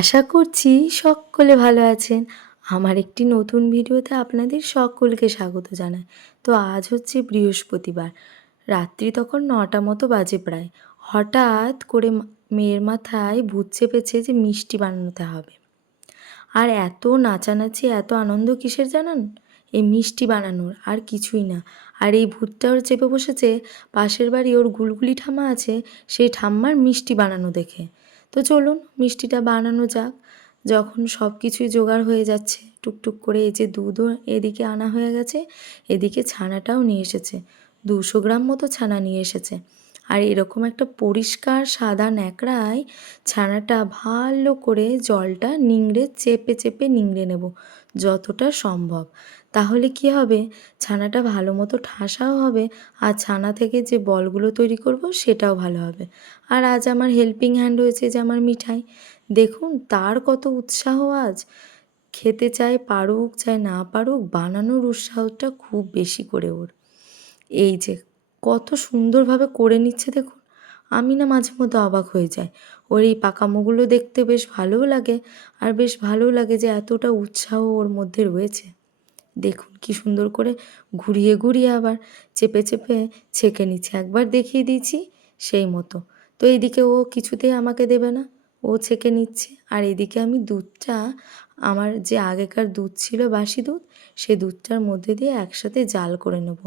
আশা করছি সকলে ভালো আছেন। আমার একটি নতুন ভিডিওতে আপনাদের সকলকে স্বাগত জানাই। তো আজ হচ্ছে বৃহস্পতিবার, রাত্রি তখন নটা মতো বাজে প্রায়। হঠাৎ করে মেয়ের মাথায় ভূত চেপেছে যে মিষ্টি বানাতে হবে। আর এত নাচানাচি, এত আনন্দ কিসের জানান? এই মিষ্টি বানানোর আর কিছুই না। আর এই ভূতটা ওর চেপে বসেছে, পাশের বাড়ি ওর গুলগুলি ঠাম্মা আছে, সেই ঠাম্মার মিষ্টি বানানো দেখে। তো চলুন মিষ্টিটা বানানো যাক। যখন সব কিছুই জোগাড় হয়ে যাচ্ছে, টুকটুক করে এই যে দুধও এদিকে আনা হয়ে গেছে, এদিকে ছানাটাও নিয়ে এসেছে। দুশো গ্রাম মতো ছানা নিয়ে এসেছে। আর এরকম একটা পরিষ্কার সাদা ন্যাকড়ায় ছানাটা ভালো করে জলটা নিংড়ে, চেপে চেপে নিংড়ে নেব, যতটা সম্ভব। তাহলে কি হবে? ছানাটা ভালো মতো ঠাসাও হবে আর ছানা থেকে যে বলগুলো তৈরি করব সেটাও ভালো হবে। আর আজ আমার হেল্পিং হ্যান্ড হয়েছে যে আমার মিঠাই। দেখুন, তার কত উৎসাহ আজ। খেতে চায় পারুক, চায় না পারুক, বানানোর উৎসাহটা খুব বেশি করে ওর। এই যে, কত সুন্দরভাবে করে নিচ্ছে দেখুন। আমি না মাঝে মধ্যে অবাক হয়ে যাই। ওর এই পাকামোগুলো দেখতে বেশ ভালোও লাগে আর বেশ ভালোও লাগে যে এতটা উৎসাহ ওর মধ্যে রয়েছে। দেখুন কি সুন্দর করে ঘুরিয়ে ঘুরিয়ে আবার চেপে চেপে ছেঁকে নিচ্ছে। একবার দেখিয়ে দিয়েছি সেই মতো। তো এইদিকে ও কিছুতেই আমাকে দেবে না। ও ছেঁকে নিচ্ছে। আর এদিকে আমি দুধটা, আমার যে আগেকার দুধ ছিল বাসি দুধ সে দুধটার মধ্যে দিয়ে একসাথে জাল করে নেব।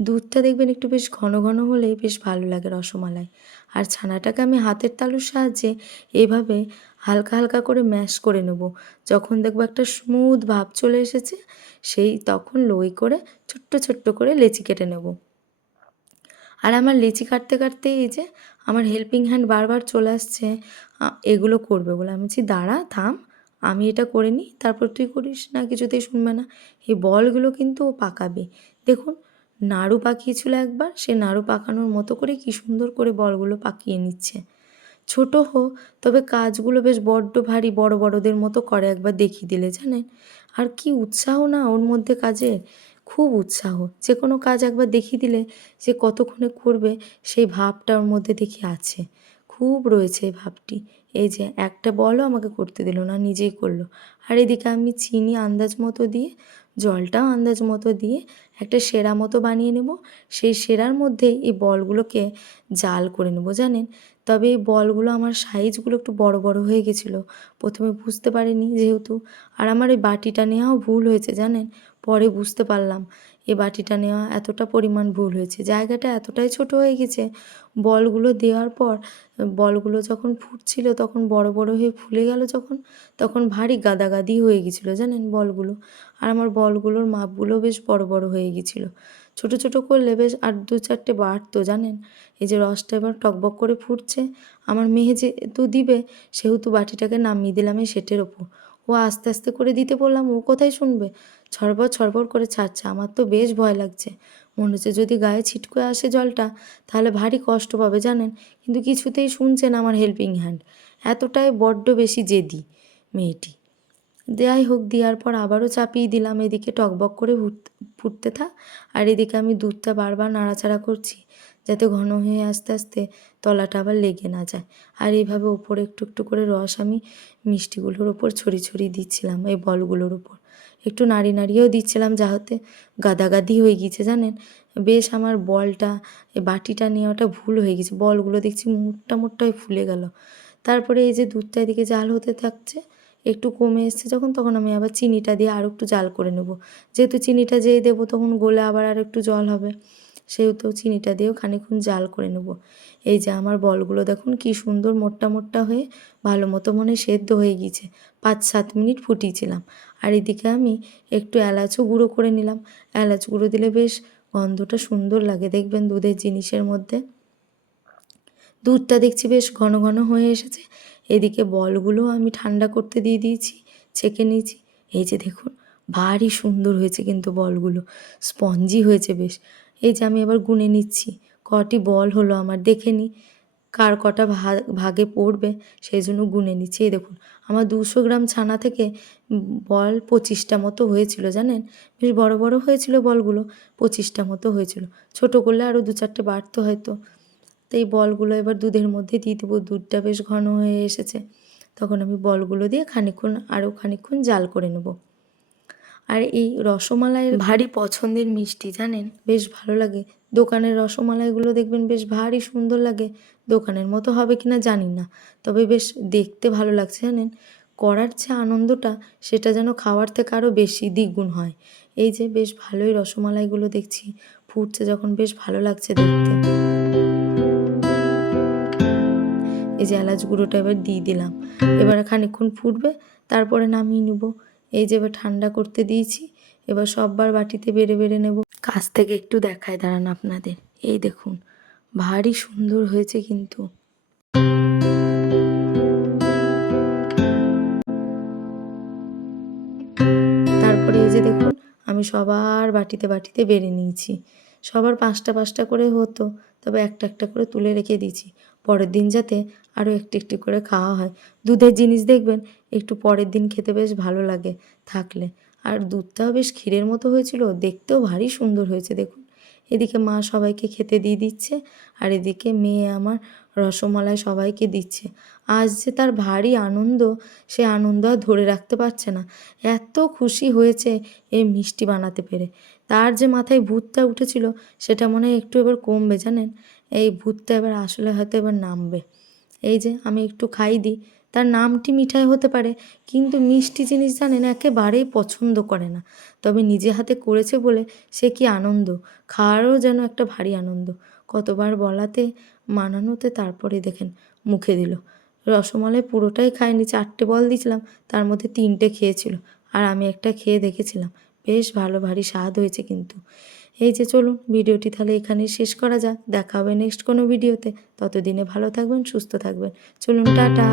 দুধটা দেখবেন একটু বেশ ঘন ঘন হলেই বেশ ভালো লাগে রসমালাই। আর ছানাটাকে আমি হাতের তালুর সাহায্যে এইভাবে হালকা হালকা করে ম্যাশ করে নেব। যখন দেখব একটা স্মুথ ভাব চলে এসেছে, সেই তখন লই করে ছোট্ট ছোট্ট করে লেচি কেটে নেব। আর আমার লেচি কাটতে কাটতে এই যে আমার হেল্পিং হ্যান্ড বারবার চলে আসছে এগুলো করবে বলে। আমি বলছি, দাঁড়া, থাম, আমি এটা করে নিই, তারপর তুই করিস না, কিছুতেই শুনবে না। এই বলগুলো কিন্তু ও পাকাবে। দেখুন, নাড়ু পাকিয়েছিল একবার, সে নাড়ু পাকানোর মতো করে কি সুন্দর করে বলগুলো পাকিয়ে নিচ্ছে। ছোট হোক, তবে কাজগুলো বেশ বড্ড ভারী বড় বড়দের মতো করে একবার দেখিয়ে দিলে জানেন। আর কি উৎসাহ না ওর মধ্যে কাজের খুব উৎসাহ। যে কোনো কাজ একবার দেখিয়ে দিলে যে কতক্ষণে করবে, সেই ভাবটা ওর মধ্যে দেখি আছে। খুব রয়েছে এই ভাবটি। এই যে একটা বলও আমাকে করতে দিল না, নিজেই করল। আর এদিকে আমি চিনি আন্দাজ মতো দিয়ে, জলটাও আন্দাজ মতো দিয়ে একটা সেরা মতো বানিয়ে নেব। সেই সেরার মধ্যে এই বলগুলোকে জাল করে নেব, জানেন? তবে এই বলগুলো আমার সাইজগুলো একটু বড় বড় হয়ে গেছিল। প্রথমে বুঝতে পারিনি যেহেতু। আর আমার এই বাটিটা নেওয়াও ভুল হয়েছে, জানেন? পরে বুঝতে পারলাম। এই বাটিটা নেওয়া এতটা পরিমাণ ভুল হয়েছে। জায়গাটা এতটাই ছোট হয়ে গেছে। বলগুলো দেওয়ার পর, বলগুলো যখন ফুটছিল, তখন বড় বড় হয়ে ফুলে গেল যখন, তখন ভারী গাদাগাদি হয়ে গেছিল, জানেন বলগুলো? আর আমার বলগুলোর মাপগুলো বেশ বড় বড় হয়ে গেছিল। ছোট ছোট করলে বেশ আর দু চারটে বাড়তো জানেন। এই যে রসটা এবার টকবক করে ফুটছে, আমার মেয়ে যেহেতু দিবে, সেহেতু বাটিটাকে নামিয়ে দিলাম এই সেটের ওপর। ও আস্তে আস্তে করে দিতে বললাম, ও কোথায় শুনবে? ছড়বড় ছড়বড় করে ছাড়ছে, আমার তো বেশ ভয় লাগছে। মনে হচ্ছে যদি গায়ে ছিটকে আসে জলটা, তাহলে ভারী কষ্ট পাবে জানেন, কিন্তু কিছুতেই শুনছে না আমার হেল্পিং হ্যান্ড। এতটাই বড্ড বেশি জেদি মেয়েটি। যাই হোক দেওয়ার পর আবারও চাপিয়ে দিলাম এদিকে টকবক করে ফুট- ফুটতে থাক আর এদিকে আমি দুধটা বারবার নাড়াচাড়া করছি যাতে ঘন হয়ে আস্তে আস্তে তলাটা আবার লেগে না যায়। আর এইভাবে ওপরে একটু একটু করে রস আমি মিষ্টিগুলোর ওপর ছড়িয়ে ছড়িয়ে দিচ্ছিলাম, এই বলগুলোর ওপর। একটু নাড়ি নাড়িয়েও দিচ্ছিলাম যা যাহাতে গাদাগাদি হয়ে গিয়েছে, জানেন? বেশ আমার বলটা বাটিটা নেওয়াটা ভুল হয়ে গেছে বলগুলো দেখছি মোটটা মোটটা হয়ে ফুলে গেল। তারপরে এই যে দুধটা এদিকে জাল হতে থাকছে একটু কমে এসছে যখন, তখন আমি আবার চিনিটা দিয়ে আরও একটু জাল করে নেব। যেহেতু চিনিটা যেই দেবো, তখন গলে আবার আর একটু জল হবে। সেহেতু চিনিটা দিয়েও খানিক্ষণ জাল করে নেব। এই যে আমার বলগুলো দেখুন, কি সুন্দর মোট্টা মোট্টা হয়ে ভালো মতো মনে সেদ্ধ হয়ে গিয়েছে। পাঁচ সাত মিনিট ফুটিয়েছিলাম। আর এদিকে আমি একটু এলাচও গুঁড়ো করে নিলাম। এলাচ গুঁড়ো দিলে বেশ গন্ধটা সুন্দর লাগে দেখবেন দুধের জিনিসের মধ্যে। দুধটা দেখছি বেশ ঘন ঘন হয়ে এসেছে। এদিকে বলগুলো আমি ঠান্ডা করতে দিয়ে দিয়েছি, ছেঁকে নিয়েছি। এই যে দেখুন, ভারী সুন্দর হয়েছে কিন্তু বলগুলো। স্পঞ্জি হয়েছে বেশ। এই যে আমি এবার গুনে নিচ্ছি। কটি বল হলো আমার দেখে নিই কার কটা ভাগে পড়বে সেই জন্য গুনে নিচ্ছি। এই দেখুন, আমার দুশো গ্রাম ছানা থেকে বল পঁচিশটা মতো হয়েছিল, জানেন? বেশ বড় বড় হয়েছিল বলগুলো, পঁচিশটা মতো হয়েছিল। ছোট করলে আরও দু চারটে বাড়তো হয়তো। তো এই বলগুলো এবার দুধের মধ্যে দিয়ে দেবো। দুধটা বেশ ঘন হয়ে এসেছে। তখন আমি বলগুলো দিয়ে খানিক্ষণ আরও খানিকক্ষণ জাল করে নেব। আর এই রসমালাইয়ের ভারী পছন্দের মিষ্টি, জানেন? বেশ ভালো লাগে। দোকানের রসমালাইগুলো দেখবেন বেশ ভারী সুন্দর লাগে। দোকানের মতো হবে কিনা জানি না। তবে বেশ দেখতে ভালো লাগছে, জানেন? করার যে আনন্দটা, সেটা যেন খাওয়ার থেকে আরও বেশি দ্বিগুণ হয়। এই যে বেশ ভালোই রসমালাইগুলো দেখছি। ফুটছে যখন বেশ ভালো লাগছে দেখতে। এই যে এলাচ গুঁড়োটা এবার দিয়ে দিলাম। এবার খানিকক্ষণ ফুটবে, তারপরে নামিয়ে নেব। এই যে এবার ঠান্ডা করতে দিয়েছি, এবার সববার বাটিতে বেড়ে বেড়ে নেব। কাছ থেকে একটু দেখায় দাঁড়ান আপনাদের। এই দেখুন, ভারী সুন্দর হয়েছে কিন্তু। তারপরে এই যে দেখুন, আমি সবার বাটিতে বাটিতে বেড়ে নিয়েছি। সবার পাঁচটা পাঁচটা করে হতো, তবে একটা একটা করে তুলে রেখে দিয়েছি। পরের দিন যাতে আরও একটু একটু করে খাওয়া হয়। দুধের জিনিস দেখবেন, একটু পরের দিন খেতে বেশ ভালো লাগে থাকলে। আর দুধটাও বেশ ক্ষীরের মতো হয়েছিল, দেখতেও ভারী সুন্দর হয়েছে দেখুন। এদিকে মা সবাইকে খেতে দিয়ে দিচ্ছে, আর এদিকে মেয়ে আমার রসমালাই সবাইকে দিচ্ছে। আজ যে তার ভারী আনন্দ, সে আনন্দ আর ধরে রাখতে পারছে না। এত খুশি হয়েছে এই মিষ্টি বানাতে পেরে। তার যে মাথায় ভূতটা উঠেছিল, সেটা মনে হয় একটু এবার কমবে, জানেন? এই ভূতটা এবার আসলে হয়তো এবার নামবে। এই যে আমি একটু খাই দিই, তার নামটি মিঠাই হতে পারে, কিন্তু মিষ্টি জিনিস জানেন একেবারেই পছন্দ করে না। তবে নিজে হাতে করেছে বলে সে কি আনন্দ? খাওয়ারও যেন একটা ভারী আনন্দ। কতবার বলাতে, মানানোতে তারপরে দেখেন মুখে দিল। রসমালাই পুরোটাই খায়নি, চারটে বল দিয়েছিলাম, তার মধ্যে তিনটে খেয়েছিল। আর আমি একটা খেয়ে দেখেছিলাম। বেশ ভালো, ভারী স্বাদ হয়েছে কিন্তু। এই যে চলুন, ভিডিওটি তাহলে এখানেই শেষ করা যাক। দেখা হবে নেক্সট কোনো ভিডিওতে। ততদিনে ভালো থাকবেন, সুস্থ থাকবেন। চলুন, টাটা।